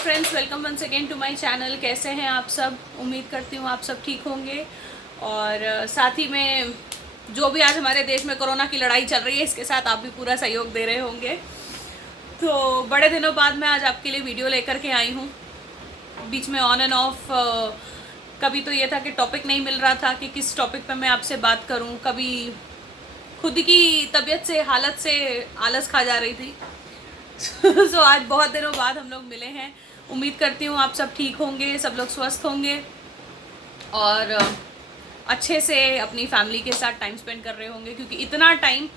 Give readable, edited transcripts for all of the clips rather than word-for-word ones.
Friends, welcome once again to my channel. कैसे हैं आप सब? उम्मीद करती हूँ आप सब ठीक होंगे। और साथ ही में जो भी आज हमारे देश में कोरोना की लड़ाई चल रही है, इसके साथ आप भी पूरा सहयोग दे रहे होंगे। तो बड़े दिनों बाद मैं आज आपके लिए वीडियो लेकर के आई हूँ। बीच में ऑन एंड ऑफ कभी तो ये था कि टॉपिक नहीं मिल रहा था कि किस टॉपिक पर मैं आपसे बात करूँ, कभी खुद की तबीयत से, हालत से आलस खा जा रही थी। सो आज बहुत दिनों बाद हम लोग मिले हैं। उम्मीद करती हूँ आप सब ठीक होंगे, सब लोग स्वस्थ होंगे और अच्छे से अपनी फैमिली के साथ टाइम स्पेंड कर रहे होंगे, क्योंकि इतना टाइम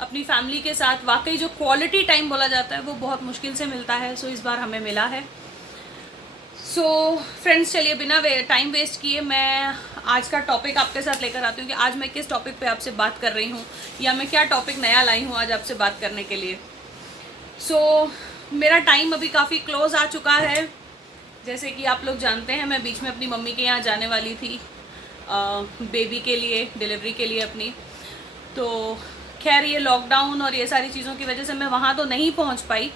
अपनी फैमिली के साथ, वाकई जो क्वालिटी टाइम बोला जाता है, वो बहुत मुश्किल से मिलता है। सो इस बार हमें मिला है। सो फ्रेंड्स, चलिए बिना टाइम वेस्ट किए मैं आज का टॉपिक आपके साथ लेकर आती हूँ कि आज मैं किस टॉपिक पे आपसे बात कर रही हूँ, या मैं क्या टॉपिक नया लाई हूँ आज आपसे बात करने के लिए। मेरा टाइम अभी काफ़ी क्लोज आ चुका है। जैसे कि आप लोग जानते हैं, मैं बीच में अपनी मम्मी के यहाँ जाने वाली थी बेबी के लिए, डिलीवरी के लिए अपनी। तो खैर ये लॉकडाउन और ये सारी चीज़ों की वजह से मैं वहाँ तो नहीं पहुँच पाई।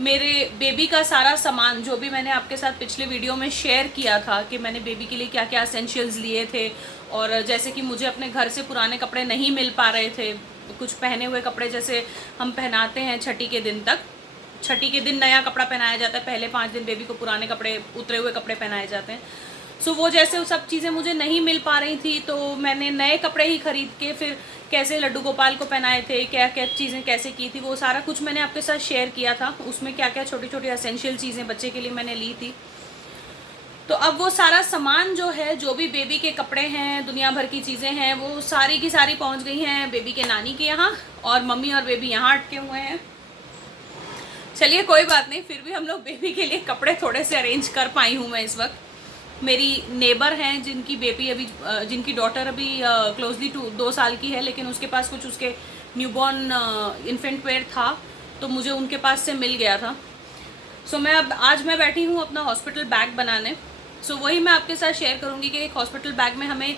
मेरे बेबी का सारा सामान, जो भी मैंने आपके साथ पिछले वीडियो में शेयर किया था कि मैंने बेबी के लिए क्या क्या एसेंशियल्स लिए थे, और जैसे कि मुझे अपने घर से पुराने कपड़े नहीं मिल पा रहे थे, कुछ पहने हुए कपड़े जैसे हम पहनाते हैं छठी के दिन तक। छठी के दिन नया कपड़ा पहनाया जाता है, पहले 5 दिन बेबी को पुराने कपड़े, उतरे हुए कपड़े पहनाए जाते हैं। वो जैसे वो सब चीज़ें मुझे नहीं मिल पा रही थी, तो मैंने नए कपड़े ही खरीद के फिर कैसे लड्डू गोपाल को पहनाए थे, क्या क्या चीज़ें कैसे की थी, वो सारा कुछ मैंने आपके साथ शेयर किया था। उसमें क्या क्या छोटी छोटी एसेंशियल चीज़ें बच्चे के लिए मैंने ली थी। तो अब वो सारा सामान जो है, जो भी बेबी के कपड़े हैं, दुनिया भर की चीज़ें हैं, वो सारी की सारी पहुंच गई हैं बेबी के नानी के यहाँ, और मम्मी और बेबी यहाँ अटके हुए हैं। चलिए कोई बात नहीं, फिर भी हम लोग बेबी के लिए कपड़े थोड़े से अरेंज कर पाई हूँ मैं इस वक्त। मेरी नेबर हैं जिनकी बेबी अभी, जिनकी डॉटर अभी क्लोजली 2 साल की है, लेकिन उसके पास कुछ उसके न्यूबॉर्न इन्फेंट वेयर था, तो मुझे उनके पास से मिल गया था। मैं आज मैं बैठी हूँ अपना हॉस्पिटल बैग बनाने। वही मैं आपके साथ शेयर करूँगी कि एक हॉस्पिटल बैग में हमें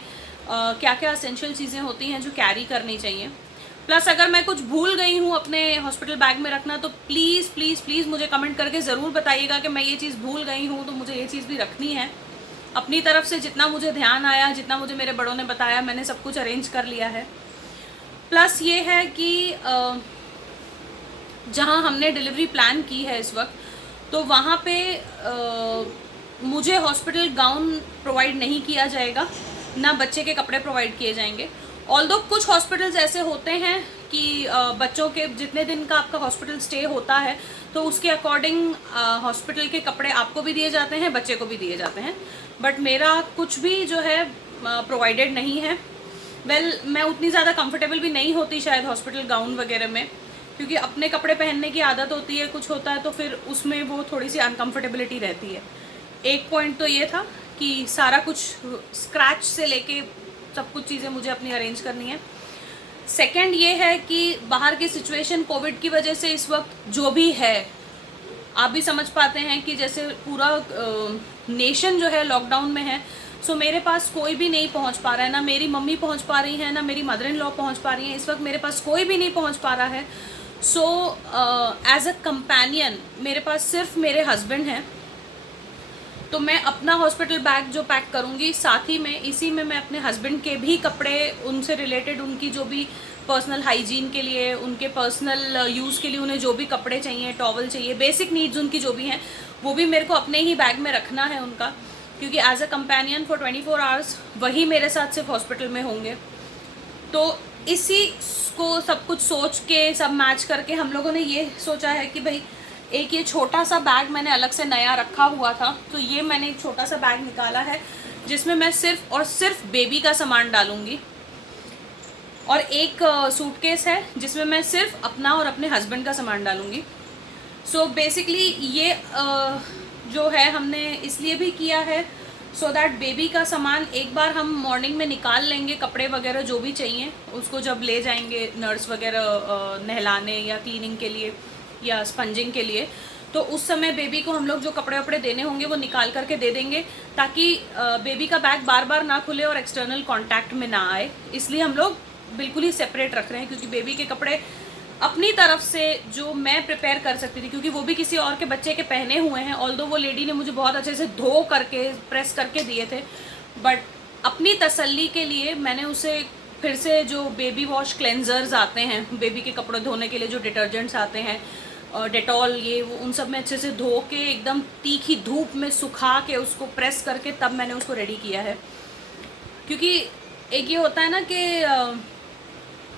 क्या क्या एसेंशियल चीज़ें होती हैं जो कैरी करनी चाहिए। प्लस अगर मैं कुछ भूल गई हूँ अपने हॉस्पिटल बैग में रखना, तो प्लीज़ प्लीज़ प्लीज़ मुझे कमेंट करके ज़रूर बताइएगा कि मैं ये चीज़ भूल गई हूँ, तो मुझे ये चीज़ भी रखनी है। अपनी तरफ से जितना मुझे ध्यान आया, जितना मुझे मेरे बड़ों ने बताया, मैंने सब कुछ अरेंज कर लिया है। प्लस ये है कि जहाँ हमने डिलीवरी प्लान की है इस वक्त, तो वहाँ पे मुझे हॉस्पिटल गाउन प्रोवाइड नहीं किया जाएगा, ना बच्चे के कपड़े प्रोवाइड किए जाएंगे। ऑल्दो कुछ हॉस्पिटल्स ऐसे होते हैं कि बच्चों के जितने दिन का आपका हॉस्पिटल स्टे होता है, तो उसके अकॉर्डिंग हॉस्पिटल के कपड़े आपको भी दिए जाते हैं, बच्चे को भी दिए जाते हैं। बट मेरा कुछ भी जो है प्रोवाइडेड नहीं है। मैं उतनी ज़्यादा कंफर्टेबल भी नहीं होती शायद हॉस्पिटल गाउन वगैरह में, क्योंकि अपने कपड़े पहनने की आदत होती है, कुछ होता है तो फिर उसमें वो थोड़ी सी अनकंफर्टेबिलिटी रहती है। एक पॉइंट तो ये था कि सारा कुछ स्क्रैच से लेके सब कुछ चीज़ें मुझे अपनी अरेंज करनी है। सेकंड ये है कि बाहर की सिचुएशन कोविड की वजह से इस वक्त जो भी है, आप भी समझ पाते हैं कि जैसे पूरा नेशन जो है लॉकडाउन में है। मेरे पास कोई भी नहीं पहुंच पा रहा है, ना मेरी मम्मी पहुंच पा रही है, ना मेरी मदर इन लॉ पहुंच पा रही है। इस वक्त मेरे पास कोई भी नहीं पहुंच पा रहा है। एज अ कंपेनियन मेरे पास सिर्फ मेरे हस्बैंड हैं। तो मैं अपना हॉस्पिटल बैग जो पैक करूँगी, साथ ही में इसी में मैं अपने हस्बैंड के भी कपड़े, उनसे रिलेटेड उनकी जो भी पर्सनल हाइजीन के लिए, उनके पर्सनल यूज़ के लिए उन्हें जो भी कपड़े चाहिए, टॉवल चाहिए, बेसिक नीड्स उनकी जो भी हैं, वो भी मेरे को अपने ही बैग में रखना है उनका, क्योंकि as a companion for 24 hours वही मेरे साथ सिर्फ हॉस्पिटल में होंगे। तो इसी को सब कुछ सोच के, सब मैच करके हम लोगों ने ये सोचा है कि भाई एक ये छोटा सा बैग मैंने अलग से नया रखा हुआ था, तो ये मैंने एक छोटा सा बैग निकाला है जिसमें मैं सिर्फ और सिर्फ बेबी का सामान डालूंगी, और एक सूटकेस है जिसमें मैं सिर्फ अपना और अपने हस्बैंड का सामान डालूंगी। बेसिकली ये जो है हमने इसलिए भी किया है सो दैट बेबी का सामान एक बार हम मॉर्निंग में निकाल लेंगे, कपड़े वगैरह जो भी चाहिए उसको जब ले जाएंगे नर्स वगैरह नहलाने या क्लीनिंग के लिए या स्पंजिंग के लिए, तो उस समय बेबी को हम लोग जो कपड़े वपड़े देने होंगे वो निकाल करके दे देंगे, ताकि बेबी का बैग बार बार ना खुले और एक्सटर्नल कांटेक्ट में ना आए। इसलिए हम लोग बिल्कुल ही सेपरेट रख रहे हैं, क्योंकि बेबी के कपड़े अपनी तरफ से जो मैं प्रिपेयर कर सकती थी, क्योंकि वो भी किसी और के बच्चे के पहने हुए हैं, ऑल्दो वो लेडी ने मुझे बहुत अच्छे से धो करके प्रेस करके दिए थे, बट अपनी तसल्ली के लिए मैंने उसे फिर से जो बेबी वॉश क्लेंजर्स आते हैं, बेबी के कपड़े धोने के लिए जो डिटर्जेंट्स आते हैं, डेटॉल, ये वो, उन सब में अच्छे से धो के एकदम तीखी धूप में सुखा के उसको प्रेस करके तब मैंने उसको रेडी किया है। क्योंकि एक ये होता है ना कि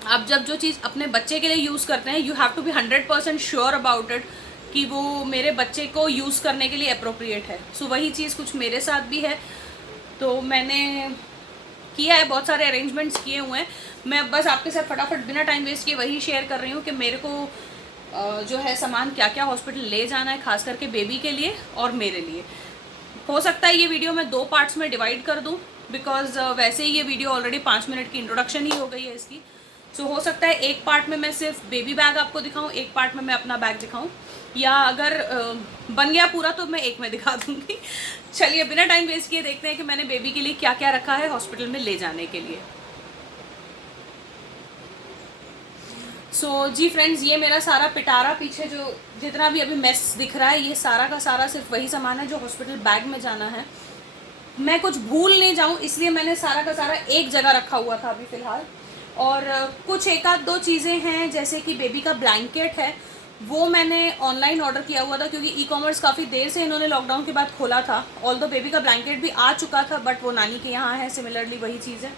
आप जब जो चीज़ अपने बच्चे के लिए यूज़ करते हैं, you have to be 100% sure about it कि वो मेरे बच्चे को यूज़ करने के लिए अप्रोप्रिएट है। सो वही चीज़ कुछ मेरे साथ भी है, तो मैंने किया है, बहुत सारे अरेंजमेंट्स किए हुए हैं। मैं बस आपके साथ फटाफट बिना टाइम वेस्ट किए वही शेयर कर रही हूँ कि मेरे को जो है सामान क्या क्या हॉस्पिटल ले जाना है, खास करके बेबी के लिए और मेरे लिए। हो सकता है ये वीडियो मैं 2 पार्ट्स में डिवाइड कर दूँ, बिकॉज वैसे ही ये वीडियो ऑलरेडी 5 मिनट की इंट्रोडक्शन ही हो गई है इसकी। सो हो सकता है एक पार्ट में मैं सिर्फ बेबी बैग आपको दिखाऊं, एक पार्ट में मैं अपना बैग दिखाऊं, या अगर बन गया पूरा तो मैं एक में दिखा दूंगी। चलिए बिना टाइम वेस्ट किए देखते हैं कि मैंने बेबी के लिए क्या क्या रखा है हॉस्पिटल में ले जाने के लिए। जी फ्रेंड्स, ये मेरा सारा पिटारा पीछे जो जितना भी अभी मेस दिख रहा है, ये सारा का सारा सिर्फ वही सामान है जो हॉस्पिटल बैग में जाना है। मैं कुछ भूल नहीं जाऊं इसलिए मैंने सारा का सारा एक जगह रखा हुआ था अभी फ़िलहाल। और कुछ एक आध दो चीज़ें हैं, जैसे कि बेबी का ब्लैंकेट है, वो मैंने ऑनलाइन ऑर्डर किया हुआ था, क्योंकि ई कॉमर्स काफ़ी देर से इन्होंने लॉकडाउन के बाद खोला था। ऑल्दो बेबी का ब्लैंकेट भी आ चुका था, बट वो नानी के यहाँ है, सिमिलरली वही चीज़ है।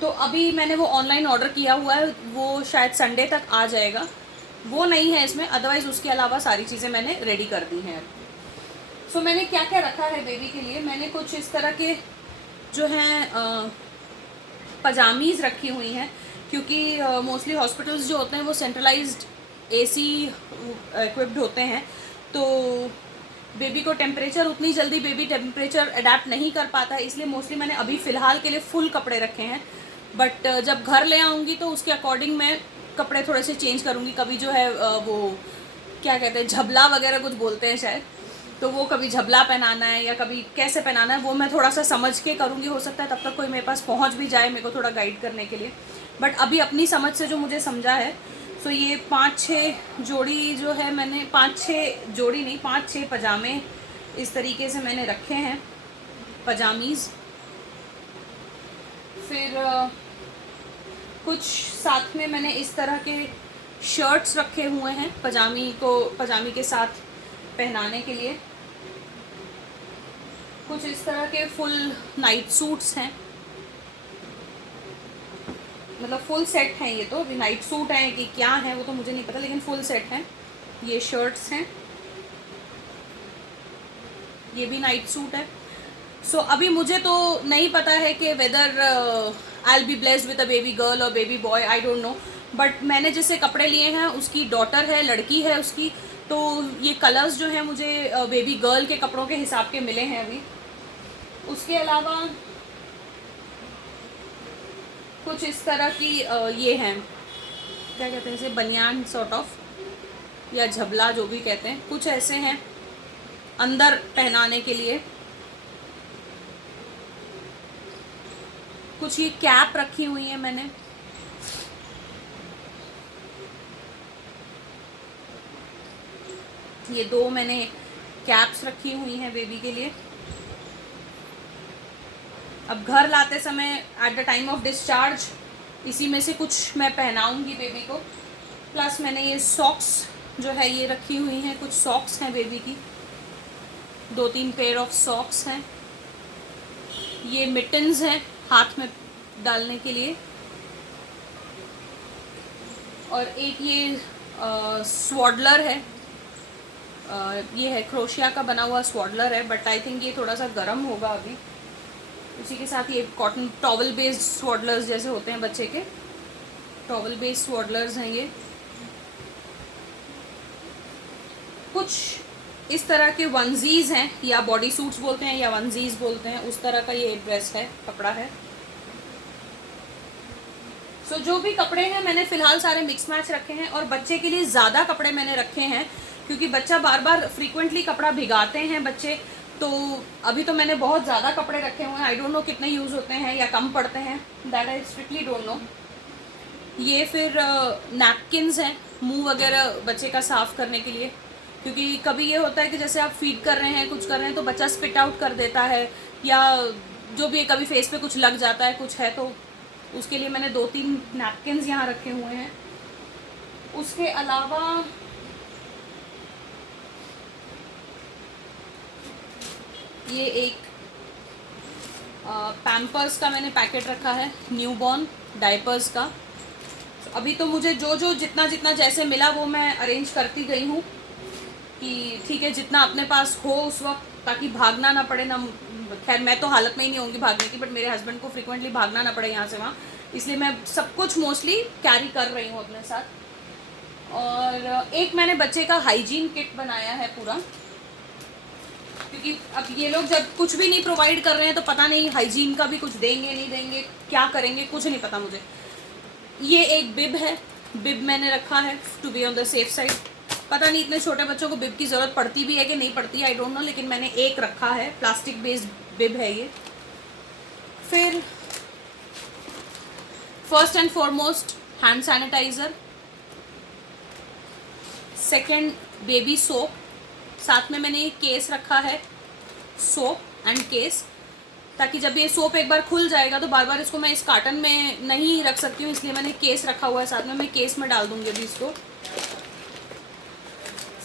तो अभी मैंने वो ऑनलाइन ऑर्डर किया हुआ है, वो शायद संडे तक आ जाएगा। वो नहीं है इसमें, अदरवाइज़ उसके अलावा सारी चीज़ें मैंने रेडी कर दी हैं। सो मैंने क्या क्या रखा है बेबी के लिए, मैंने कुछ इस तरह के जो हैं पजामीज़ रखी हुई हैं, क्योंकि मोस्टली हॉस्पिटल्स जो होते हैं वो सेंट्रलाइज्ड एसी इक्विप्ड होते हैं, तो बेबी को टेम्परेचर उतनी जल्दी बेबी टेम्परेचर अडेप्ट नहीं कर पाता है, इसलिए मोस्टली मैंने अभी फ़िलहाल के लिए फुल कपड़े रखे हैं। बट जब घर ले आऊँगी तो उसके अकॉर्डिंग मैं कपड़े थोड़े से चेंज करूँगी। कभी जो है वो क्या कहते हैं, झबला वगैरह कुछ बोलते हैं शायद, तो वो कभी झबला पहनाना है या कभी कैसे पहनाना है वो मैं थोड़ा सा समझ के करूँगी। हो सकता है तब तक कोई मेरे पास पहुँच भी जाए मेरे को थोड़ा गाइड करने के लिए, बट अभी अपनी समझ से जो मुझे समझा है, सो ये 5-6 जोड़ी जो है मैंने 5-6 जोड़ी नहीं 5-6 पजामे इस तरीके से मैंने रखे हैं, पजामीज़। फिर कुछ साथ में मैंने इस तरह के शर्ट्स रखे हुए हैं पजामी के साथ पहनाने के लिए। कुछ इस तरह के फुल नाइट सूट्स हैं, मतलब फुल सेट हैं ये तो, अभी नाइट सूट हैं कि क्या है वो तो मुझे नहीं पता, लेकिन फुल सेट हैं। ये शर्ट्स हैं, ये भी नाइट सूट है। सो अभी मुझे तो नहीं पता है कि whether I will be blessed with a baby girl और baby boy, I don't know, but मैंने जिससे कपड़े लिए हैं उसकी डॉटर है, लड़की है उसकी, तो ये कलर्स जो हैं मुझे बेबी गर्ल के कपड़ों के हिसाब के मिले हैं अभी। उसके अलावा कुछ इस तरह की ये हैं, क्या कहते हैं इसे, बनियान सॉर्ट ऑफ, या झबला जो भी कहते हैं, कुछ ऐसे हैं अंदर पहनाने के लिए। कुछ ये कैप रखी हुई है मैंने, ये 2 मैंने कैप्स रखी हुई हैं बेबी के लिए। अब घर लाते समय at the time of discharge इसी में से कुछ मैं पहनाऊंगी बेबी को। प्लस मैंने ये सॉक्स जो है ये रखी हुई हैं, कुछ सॉक्स हैं बेबी की, 2-3 पेयर ऑफ सॉक्स हैं। ये मिटन्स हैं हाथ में डालने के लिए, और एक ये स्वॉडलर है, ये है क्रोशिया का बना हुआ स्वॉडलर है, बट आई थिंक ये थोड़ा सा गर्म होगा अभी। उसी के साथ ये कॉटन टॉवल बेस्ड स्वॉडलर्स जैसे होते हैं बच्चे के, टॉवल बेस्ड स्वॉडलर्स हैं ये। कुछ इस तरह के वनजीज हैं, या बॉडी सूट्स बोलते हैं या वनजीज बोलते हैं, उस तरह का ये ड्रेस है, कपड़ा है। सो जो भी कपड़े हैं मैंने फ़िलहाल सारे मिक्स मैच रखे हैं, और बच्चे के लिए ज़्यादा कपड़े मैंने रखे हैं क्योंकि बच्चा बार बार फ्रीक्वेंटली कपड़ा भिगाते हैं बच्चे, तो अभी तो मैंने बहुत ज़्यादा कपड़े रखे हुए हैं। आई डोंट नो कितने यूज़ होते हैं या कम पड़ते हैं, that I strictly don't know. ये फिर नैपकिन्स हैं, मुंह वगैरह बच्चे का साफ़ करने के लिए, क्योंकि कभी ये होता है कि जैसे आप फीड कर रहे हैं, कुछ कर रहे हैं, तो बच्चा स्पिट आउट कर देता है, या जो भी कभी फेस पे कुछ लग जाता है, कुछ है, तो उसके लिए मैंने 2-3 नैपकिन्स यहाँ रखे हुए हैं। उसके अलावा ये एक पैम्पर्स का मैंने पैकेट रखा है, न्यूबॉर्न डायपर्स का। अभी तो मुझे जो जितना जितना जैसे मिला वो मैं अरेंज करती गई हूँ कि ठीक है जितना अपने पास हो उस वक्त, ताकि भागना ना पड़े ना। खैर मैं तो हालत में ही नहीं होंगी भागने की, बट मेरे हस्बैंड को फ्रिक्वेंटली भागना ना पड़े यहाँ से वहाँ, इसलिए मैं सब कुछ मोस्टली कैरी कर रही हूँ अपने साथ। और एक मैंने बच्चे का हाइजीन किट बनाया है पूरा, क्योंकि अब ये लोग जब कुछ भी नहीं प्रोवाइड कर रहे हैं तो पता नहीं हाइजीन का भी कुछ देंगे नहीं देंगे, क्या करेंगे, कुछ नहीं पता मुझे। ये एक बिब है, बिब मैंने रखा है to be on the safe side. पता नहीं इतने छोटे बच्चों को बिब की ज़रूरत पड़ती भी है कि नहीं पड़ती, आई डोंट नो, लेकिन मैंने एक रखा है, प्लास्टिक बेस्ड बिब है ये। फिर first and foremost hand sanitiser, second baby soap, साथ में मैंने ये केस रखा है, सोप एंड केस, ताकि जब ये सोप एक बार खुल जाएगा तो बार बार इसको मैं इस कार्टन में नहीं रख सकती हूँ, इसलिए मैंने केस रखा हुआ है साथ में, मैं केस में डाल दूँगी अभी इसको।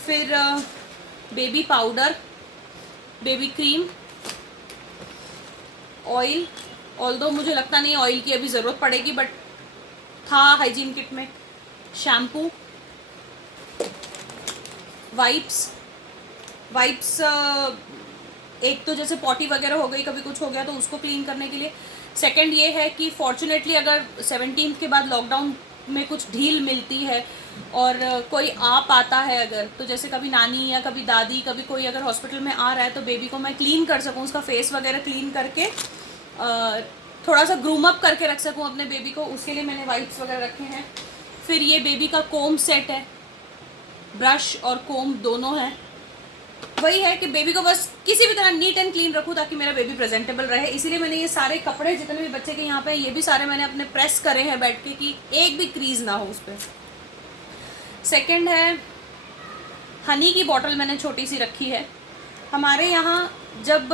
फिर baby powder, baby cream, oil, although मुझे लगता नहीं ऑयल की अभी ज़रूरत पड़ेगी, बट था हाइजीन किट में, शैम्पू, वाइप्स, एक तो जैसे पॉटी वगैरह हो गई, कभी कुछ हो गया तो उसको क्लीन करने के लिए। सेकंड ये है कि फॉर्चुनेटली अगर 17 के बाद लॉकडाउन में कुछ ढील मिलती है और कोई आ पाता है अगर, तो जैसे कभी नानी या कभी दादी, कभी कोई अगर हॉस्पिटल में आ रहा है तो बेबी को मैं क्लीन कर सकूँ, उसका फेस वगैरह क्लीन करके थोड़ा सा ग्रूम अप करके रख सकूँ अपने बेबी को, उसके लिए मैंने वाइप्स वगैरह रखे हैं। फिर ये बेबी का कोम सेट है, ब्रश और कोम दोनों हैं। वही है कि बेबी को बस किसी भी तरह नीट एंड क्लीन रखूँ ताकि मेरा बेबी प्रेजेंटेबल रहे, इसीलिए मैंने ये सारे कपड़े जितने भी बच्चे के यहाँ पे ये भी सारे मैंने अपने प्रेस करे हैं बैठ के, कि एक भी क्रीज ना हो उस पर। सेकेंड है हनी की बॉटल मैंने छोटी सी रखी है। हमारे यहाँ जब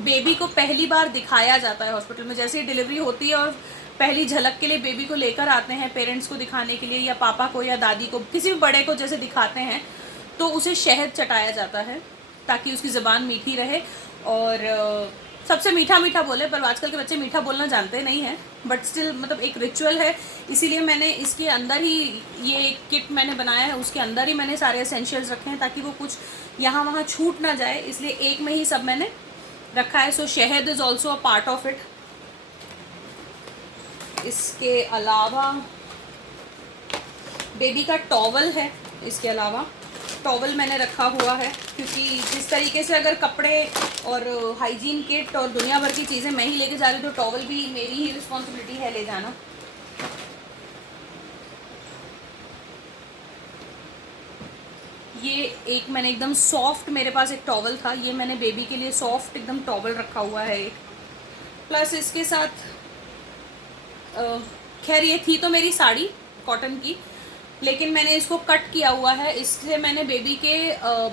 बेबी को पहली बार दिखाया जाता है हॉस्पिटल में, जैसे डिलीवरी होती है और पहली झलक के लिए बेबी को लेकर आते हैं पेरेंट्स को दिखाने के लिए, या पापा को या दादी को, किसी भी बड़े को जैसे दिखाते हैं, तो उसे शहद चटाया जाता है ताकि उसकी ज़बान मीठी रहे और सबसे मीठा मीठा बोले। पर आजकल के बच्चे मीठा बोलना जानते नहीं हैं, बट स्टिल मतलब एक रिचुअल है, इसीलिए मैंने इसके अंदर ही ये किट मैंने बनाया है, उसके अंदर ही मैंने सारे एसेंशियल्स रखे हैं ताकि वो कुछ यहाँ वहाँ छूट ना जाए, इसलिए एक में ही सब मैंने रखा है। सो शहद is also a part of it. इसके अलावा बेबी का टॉवल है, इसके अलावा टॉवल मैंने रखा हुआ है, क्योंकि जिस तरीके से अगर कपड़े और हाइजीन किट और दुनिया भर की चीज़ें मैं ही लेके जा रही हूँ, तो टॉवल भी मेरी ही रिस्पॉन्सिबिलिटी है ले जाना। ये एक मैंने एकदम सॉफ्ट, मेरे पास एक टॉवल था, ये मैंने बेबी के लिए सॉफ्ट एकदम टॉवल रखा हुआ है एक। प्लस इसके साथ खैर ये थी तो मेरी साड़ी कॉटन की, लेकिन मैंने इसको कट किया हुआ है, इससे मैंने बेबी के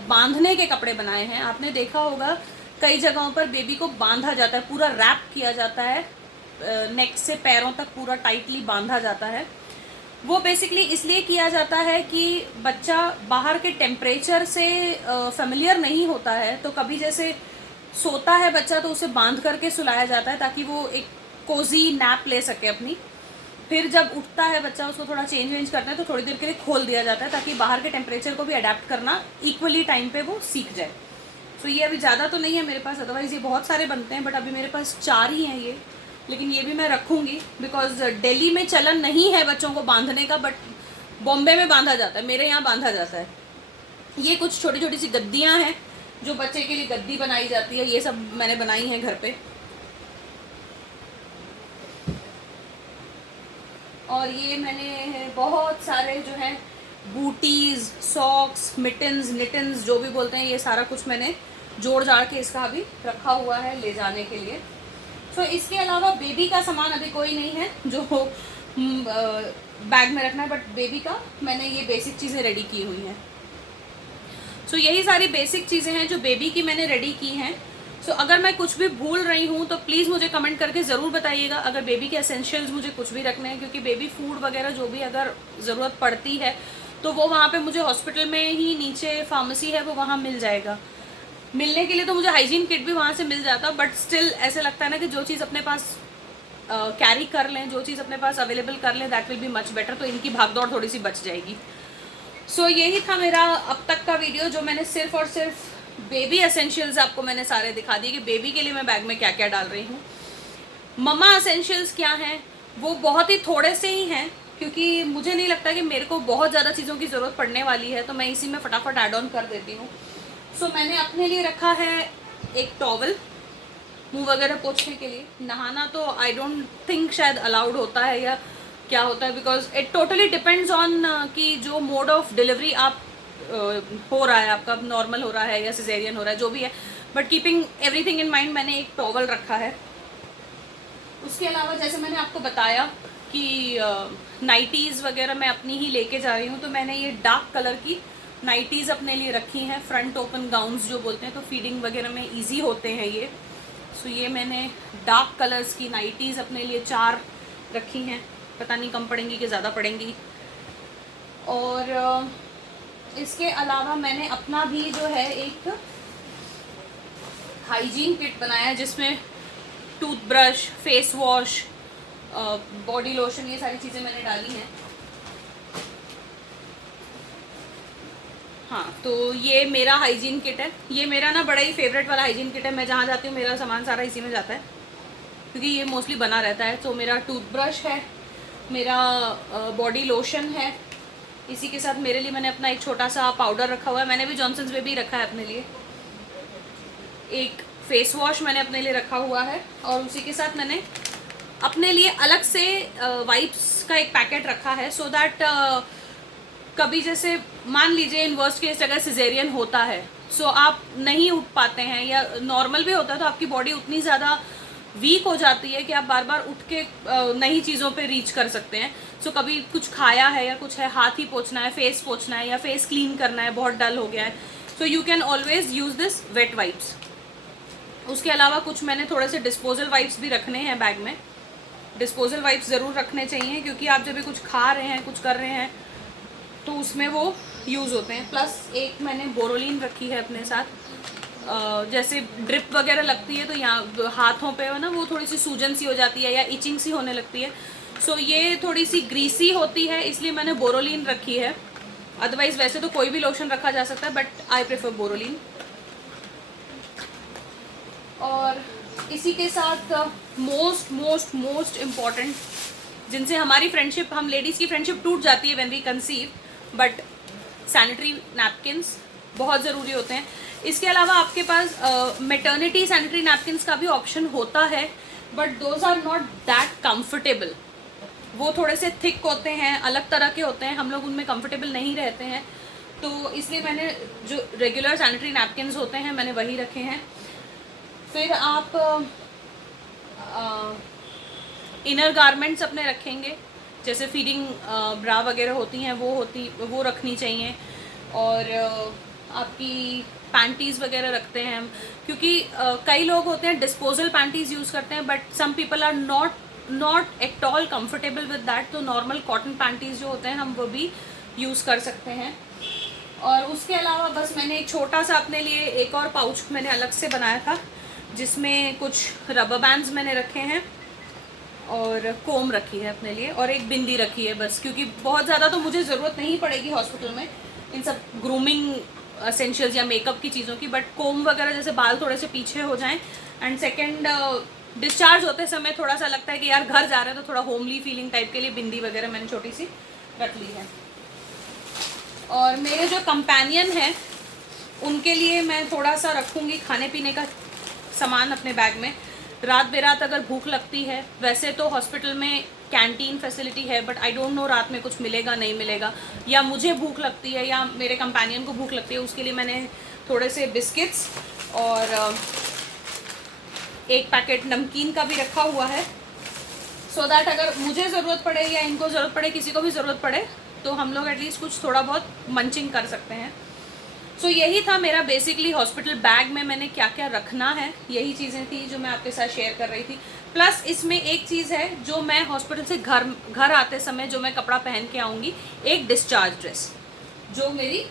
बांधने के कपड़े बनाए हैं। आपने देखा होगा कई जगहों पर बेबी को बांधा जाता है, पूरा रैप किया जाता है, नेक से पैरों तक पूरा टाइटली बांधा जाता है। वो बेसिकली इसलिए किया जाता है कि बच्चा बाहर के टेम्परेचर से फेमिलियर नहीं होता है, तो कभी जैसे सोता है बच्चा तो उसे बांध करके सुलाया जाता है ताकि वो एक कोजी नैप ले सके अपनी। फिर जब उठता है बच्चा, उसको थोड़ा चेंज वेंज करना है तो थोड़ी देर के लिए खोल दिया जाता है ताकि बाहर के टेम्परेचर को भी अडेप्ट करना इक्वली टाइम पे वो सीख जाए। सो ये अभी ज़्यादा तो नहीं है मेरे पास, अदरवाइज़ ये बहुत सारे बनते हैं, बट अभी मेरे पास 4 ही हैं ये, लेकिन ये भी मैं रखूँगी बिकॉज दिल्ली में चलन नहीं है बच्चों को बांधने का, बट बॉम्बे में बांधा जाता है, मेरे यहाँ बांधा जाता है। ये कुछ छोटी छोटी सी गद्दियाँ हैं जो बच्चे के लिए गद्दी बनाई जाती है, ये सब मैंने बनाई हैं घर पे। और ये मैंने बहुत सारे जो है बूटीज़, सॉक्स, मिटन्स, निटन्स जो भी बोलते हैं, ये सारा कुछ मैंने जोड़ जाड़ के इसका अभी रखा हुआ है ले जाने के लिए। सो इसके अलावा बेबी का सामान अभी कोई नहीं है जो बैग में रखना है, बट बेबी का मैंने ये बेसिक चीज़ें रेडी की हुई हैं। सो यही सारी बेसिक चीज़ें हैं जो बेबी की मैंने रेडी की हैं। सो अगर मैं कुछ भी भूल रही हूँ तो प्लीज़ मुझे कमेंट करके ज़रूर बताइएगा, अगर बेबी के एसेंशियल्स मुझे कुछ भी रखने हैं, क्योंकि बेबी फूड वगैरह जो भी अगर ज़रूरत पड़ती है तो वो वहाँ पे मुझे हॉस्पिटल में ही नीचे फार्मेसी है वो वहाँ मिल जाएगा। मिलने के लिए तो मुझे हाइजीन किट भी वहाँ से मिल जाता, बट स्टिल ऐसे लगता है ना कि जो चीज़ अपने पास कैरी कर लें, जो चीज़ अपने पास अवेलेबल कर लें, that will be much better. तो इनकी भागदौड़ थोड़ी सी बच जाएगी। सो यही था मेरा अब तक का वीडियो, जो मैंने सिर्फ और सिर्फ बेबी एसेंशियल्स आपको मैंने सारे दिखा दिए कि बेबी के लिए मैं बैग में क्या क्या डाल रही हूँ। मम्मा एसेंशियल्स क्या हैं वो बहुत ही थोड़े से ही हैं, क्योंकि मुझे नहीं लगता कि मेरे को बहुत ज़्यादा चीज़ों की ज़रूरत पड़ने वाली है, तो मैं इसी में फटाफट ऐड ऑन कर देती हूँ। सो मैंने अपने लिए रखा है एक टॉवल मुंह वगैरह पोंछने के लिए। नहाना तो आई डोंट थिंक शायद अलाउड होता है या क्या होता है, because it totally depends on कि जो मोड ऑफ डिलीवरी आप हो रहा है, आपका नॉर्मल हो रहा है या सिजेरियन हो रहा है, जो भी है, but keeping everything in mind मैंने एक टॉवल रखा है। उसके अलावा जैसे मैंने आपको बताया कि नाइटीज़ वगैरह मैं अपनी ही लेके जा रही हूँ, तो मैंने ये डार्क कलर की नाइटीज़ अपने लिए रखी हैं, फ्रंट ओपन गाउन्स जो बोलते हैं, तो फीडिंग वगैरह में ईजी होते हैं ये। सो ये मैंने डार्क कलर्स की नाइटीज़ अपने लिए 4 रखी हैं, पता नहीं कम पड़ेंगी कि ज़्यादा पड़ेंगी। और इसके अलावा मैंने अपना भी जो है एक हाइजीन किट बनाया है, जिसमें toothbrush, face wash, body lotion, ये सारी चीज़ें मैंने डाली हैं। हाँ, तो ये मेरा हाइजीन किट है। ये मेरा ना बड़ा ही फेवरेट वाला हाइजीन किट है। मैं जहाँ जाती हूँ मेरा सामान सारा इसी में जाता है, क्योंकि ये मोस्टली बना रहता है। तो मेरा टूथब्रश है, मेरा बॉडी लोशन है, इसी के साथ मेरे लिए मैंने अपना एक छोटा सा पाउडर रखा हुआ है। मैंने भी जॉनसन्स में भी रखा है अपने लिए। एक फेस वॉश मैंने अपने लिए रखा हुआ है, और उसी के साथ मैंने अपने लिए अलग से वाइप्स का एक पैकेट रखा है, सो दैट कभी जैसे मान लीजिए इन वर्स्ट केस अगर सिजेरियन होता है, सो आप नहीं उठ पाते हैं, या नॉर्मल भी होता है तो आपकी बॉडी उतनी ज़्यादा वीक हो जाती है कि आप बार बार उठ के नई चीज़ों पे रीच कर सकते हैं। सो कभी कुछ खाया है या कुछ है, हाथ ही पोंछना है, फेस पोंछना है, या फेस क्लीन करना है, बहुत डल हो गया है, so you can always use this wet wipes. उसके अलावा कुछ मैंने थोड़े से डिस्पोजल वाइप्स भी रखने हैं बैग में। डिस्पोजल वाइप्स ज़रूर रखने चाहिए, क्योंकि आप जब भी कुछ खा रहे हैं, कुछ कर रहे हैं, तो उसमें वो यूज़ होते हैं। प्लस एक मैंने बोरोलिन रखी है अपने साथ, जैसे ड्रिप वगैरह लगती है तो यहाँ हाथों पे ना वो थोड़ी सी सूजन सी हो जाती है या इचिंग सी होने लगती है, सो ये थोड़ी सी ग्रीसी होती है, इसलिए मैंने बोरोलिन रखी है। अदरवाइज़ वैसे तो कोई भी लोशन रखा जा सकता है, बट आई प्रेफर बोरोलिन। और इसी के साथ मोस्ट मोस्ट मोस्ट इम्पॉर्टेंट, जिनसे हमारी फ्रेंडशिप, हम लेडीज़ की फ्रेंडशिप टूट जाती है when we conceive, but sanitary napkins बहुत ज़रूरी होते हैं। इसके अलावा आपके पास मैटर्निटी सैनिटरी नैपकिन्स का भी ऑप्शन होता है, but those are not that comfortable. वो थोड़े से थिक होते हैं, अलग तरह के होते हैं, हम लोग उनमें कंफर्टेबल नहीं रहते हैं, तो इसलिए मैंने जो रेगुलर सैनिटरी नैपकिन्स होते हैं मैंने वही रखे हैं। फिर आप इनर गारमेंट्स अपने रखेंगे, जैसे फीडिंग ब्रा वगैरह होती हैं वो रखनी चाहिए। और आपकी पैंटीज़ वगैरह रखते हैं हम, क्योंकि कई लोग होते हैं डिस्पोजल पैंटीज़ यूज़ करते हैं, but some people are not at all comfortable with that, तो नॉर्मल कॉटन पैंटीज़ जो होते हैं हम वो भी यूज़ कर सकते हैं। और उसके अलावा बस मैंने एक छोटा सा अपने लिए एक और पाउच मैंने अलग से बनाया था, जिसमें कुछ रबर बैंड्स मैंने रखे हैं, और कोम रखी है अपने लिए, और एक बिंदी रखी है बस, क्योंकि बहुत ज़्यादा तो मुझे ज़रूरत नहीं पड़ेगी हॉस्पिटल में इन सब ग्रूमिंग एसेंशियल्स या मेकअप की चीज़ों की, बट कोम वगैरह जैसे बाल थोड़े से पीछे हो जाएं, एंड सेकंड डिस्चार्ज होते समय थोड़ा सा लगता है कि यार घर जा रहे हैं तो थोड़ा होमली फीलिंग टाइप के लिए बिंदी वगैरह मैंने छोटी सी रख ली है। और मेरे जो कंपेनियन हैं उनके लिए मैं थोड़ा सा रखूँगी खाने पीने का सामान अपने बैग में। रात बेरात अगर भूख लगती है, वैसे तो हॉस्पिटल में कैंटीन फैसिलिटी है, बट आई डोंट नो रात में कुछ मिलेगा नहीं मिलेगा, या मुझे भूख लगती है या मेरे कंपेनियन को भूख लगती है, उसके लिए मैंने थोड़े से बिस्किट्स और एक पैकेट नमकीन का भी रखा हुआ है। सो दैट अगर मुझे ज़रूरत पड़े या इनको ज़रूरत पड़े, किसी को भी ज़रूरत पड़े, तो हम लोग एटलीस्ट कुछ थोड़ा बहुत मंचिंग कर सकते हैं। सो यही था मेरा बेसिकली हॉस्पिटल बैग में मैंने क्या क्या रखना है, यही चीज़ें थी जो मैं आपके साथ शेयर कर रही थी। प्लस इसमें एक चीज़ है जो मैं हॉस्पिटल से घर आते समय जो मैं कपड़ा पहन के आऊँगी, एक डिस्चार्ज ड्रेस, जो मेरी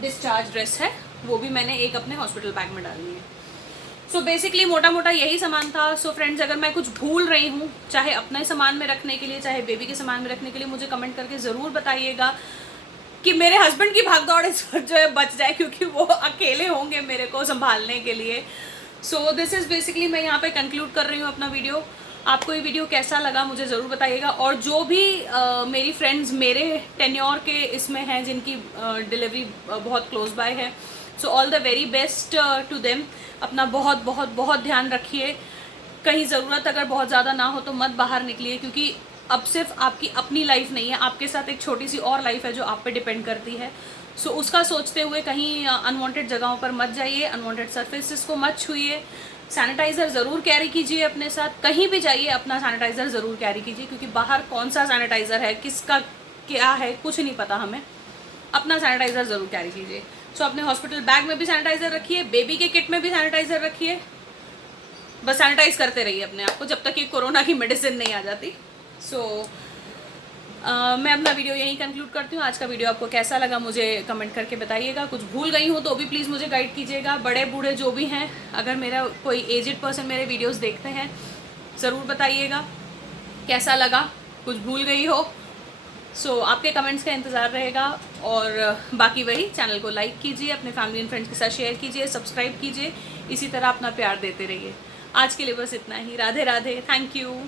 डिस्चार्ज ड्रेस है वो भी मैंने एक अपने हॉस्पिटल बैग में डालनी है। सो बेसिकली मोटा मोटा यही सामान था। सो फ्रेंड्स, अगर मैं कुछ भूल रही हूँ, चाहे अपने सामान में रखने के लिए, चाहे बेबी के सामान में रखने के लिए, मुझे कमेंट करके ज़रूर बताइएगा कि मेरे हस्बैंड की भागदौड़ इस वक्त जो है बच जाए, क्योंकि वो अकेले होंगे मेरे को संभालने के लिए। सो दिस इज़ बेसिकली, मैं यहाँ पे कंक्लूड कर रही हूँ अपना वीडियो। आपको ये वीडियो कैसा लगा मुझे ज़रूर बताइएगा। और जो भी मेरी फ्रेंड्स मेरे टेन्योर के इसमें हैं, जिनकी डिलीवरी बहुत क्लोज बाय है, so all the very best to them. अपना बहुत बहुत बहुत ध्यान रखिए। कहीं ज़रूरत अगर बहुत ज़्यादा ना हो तो मत बाहर निकलिए, क्योंकि अब सिर्फ आपकी अपनी लाइफ नहीं है, आपके साथ एक छोटी सी और लाइफ है जो आप पे डिपेंड करती है। सो उसका सोचते हुए कहीं अनवांटेड जगहों पर मत जाइए, अनवांटेड सरफेसेस को मत छूइए। सैनिटाइज़र ज़रूर कैरी कीजिए अपने साथ, कहीं भी जाइए अपना सैनिटाइज़र ज़रूर कैरी कीजिए, क्योंकि बाहर कौन सा सैनिटाइज़र है, किसका क्या है, कुछ नहीं पता हमें। अपना सैनिटाइज़र ज़रूर कैरी कीजिए। सो अपने हॉस्पिटल बैग में भी सैनिटाइज़र रखिए, बेबी के किट में भी सैनिटाइज़र रखिए। बस सैनिटाइज करते रहिए अपने आप को जब तक कि कोरोना की मेडिसिन नहीं आ जाती। सो मैं अपना वीडियो यहीं कंक्लूड करती हूँ। आज का वीडियो आपको कैसा लगा मुझे कमेंट करके बताइएगा। कुछ भूल गई हूँ तो भी प्लीज़ मुझे गाइड कीजिएगा। बड़े बूढ़े जो भी हैं, अगर मेरा कोई एजेड पर्सन मेरे वीडियोस देखते हैं, ज़रूर बताइएगा कैसा लगा, कुछ भूल गई हो। सो आपके कमेंट्स का इंतज़ार रहेगा। और बाकी वही, चैनल को लाइक कीजिए, अपने फैमिली एंड फ्रेंड्स के साथ शेयर कीजिए, सब्सक्राइब कीजिए। इसी तरह अपना प्यार देते रहिए। आज के लिए बस इतना ही। Radhe Radhe, thank you.